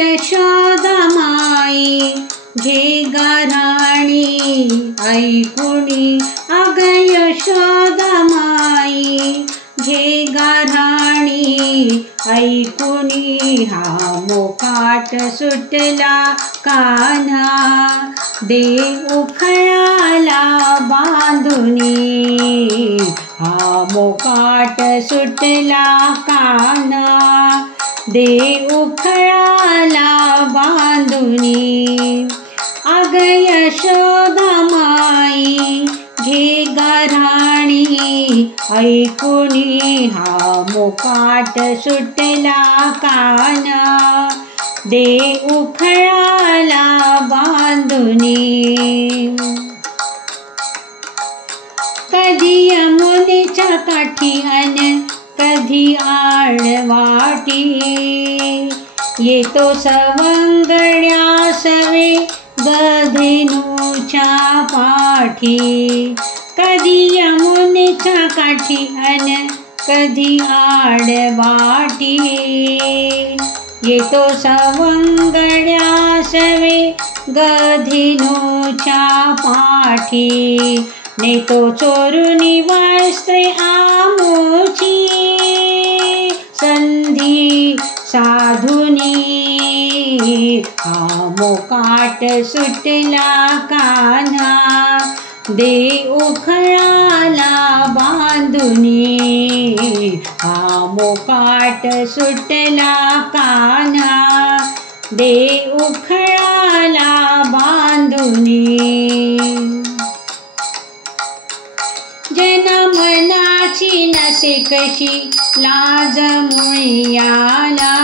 यशोदा माई घे गाराणी ऐकुणी, अग यशोदा माई घे गाराणी ऐकुणी, हा मोकाट सुटला कान्हा दे उखळाला बांधुनी, हा मोकाट सुटला कान्हा दे उखळाला बांधुनी, अग यशोदा माई घे गाराणी ऐकुणी, हा मोकाट सुटला कान्हा दे उखळाला बांधुनी. कधी यमुनेच्या काठी अन कधी आळवाटी, येतो सवंगड्या सवे गधेनूच्या पाठी. कधी यमुनेच्या काठी अन कधी आडवाटी, येतो सवंगड्या सवे गधेनूच्या पाठी. नेतो चोरुनी वस्त्रे आमोची, संधी साधुनी, हा मोकाट सुटला कान्हा दे उखळाला बांधुनी, हा मोकाट सुटला कान्हा दे उखळाला बांधुनी. जनमनाची नसे कशी लाज मुळ्याला,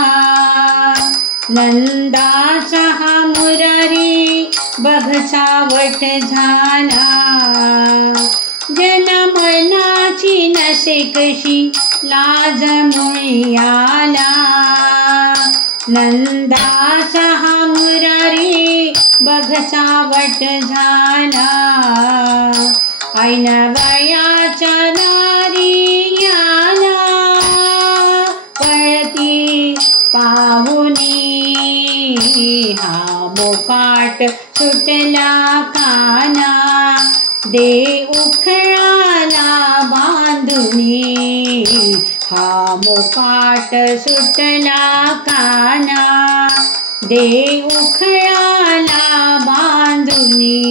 नंदाचा हा मुरारी बघ सावट झाला. जनमनाची नसे कशी लाज मुळ्याला, नंदाचा हा मुरारी बघ सावट झाला. ऐन वयाच्या नारी याला पळती पाहुनी, हा मोकाट सुटला कान्हा दे उखळाला बांधुनी, हा मोकाट सुटला कान्हा दे उखळाला बांधुनी.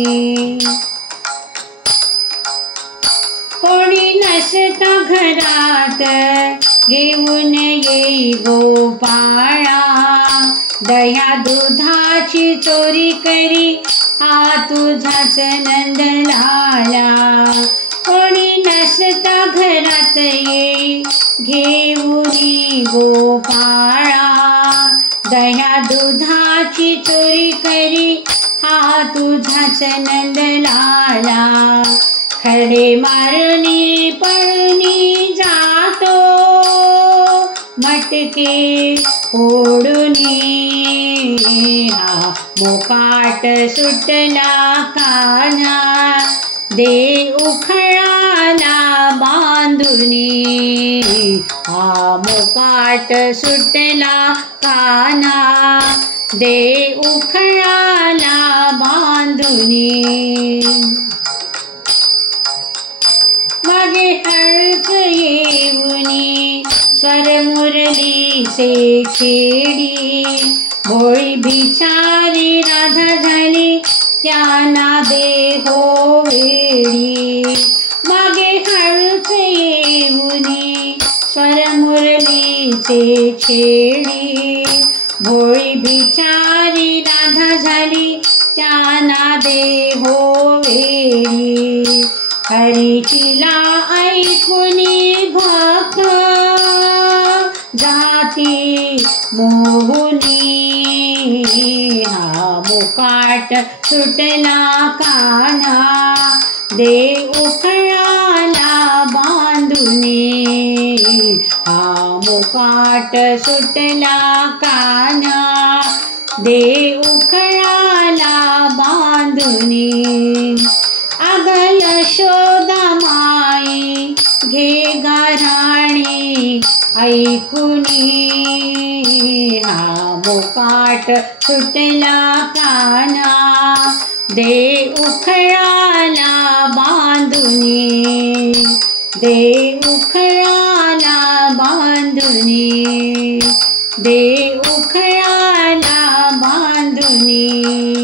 कोणी नसता घरात घेऊन येई गोपाळा, दह्या दुधाची चोरी करी हा तुझाच नंदलाला. कोणी नसता घरात येई घेऊन गोपाळा, दह्या दुधाची चोरी करी हा तुझाच नंदलाला. खडे मारुनी पळुनी जातो, मटके फोडुनी, हा मोकाट सुटला कान्हा दे उखळाला बांधुनी, हा मोकाट सुटला कान्हा दे उखळाला बांधुनी. मागे हळद येऊनी स्वर मुरलीचे छेडी, भोळी बिचारी राधा झाली त्यांना दे हो वेडी. मागे हळद येऊनी स्वर मुरलीचे छेडी, भोळी बिचारी राधा झाली त्यांना दे हो वेडी. हरीचिला ऐकुनी भक्त जाती मोहुनी, हा मोकाट सुटला कान्हा दे उखळाला बांधुनी, हा मोकाट सुटला कान्हा दे उखळाला बांधुनी. अग यशोदा माई घे गाराणी ऐकुनी, हा मुकाट सुटला काना, दे उखळाला बांधुनी, दे उखळाला बांधुनी, दे उखळाला बांधुनी.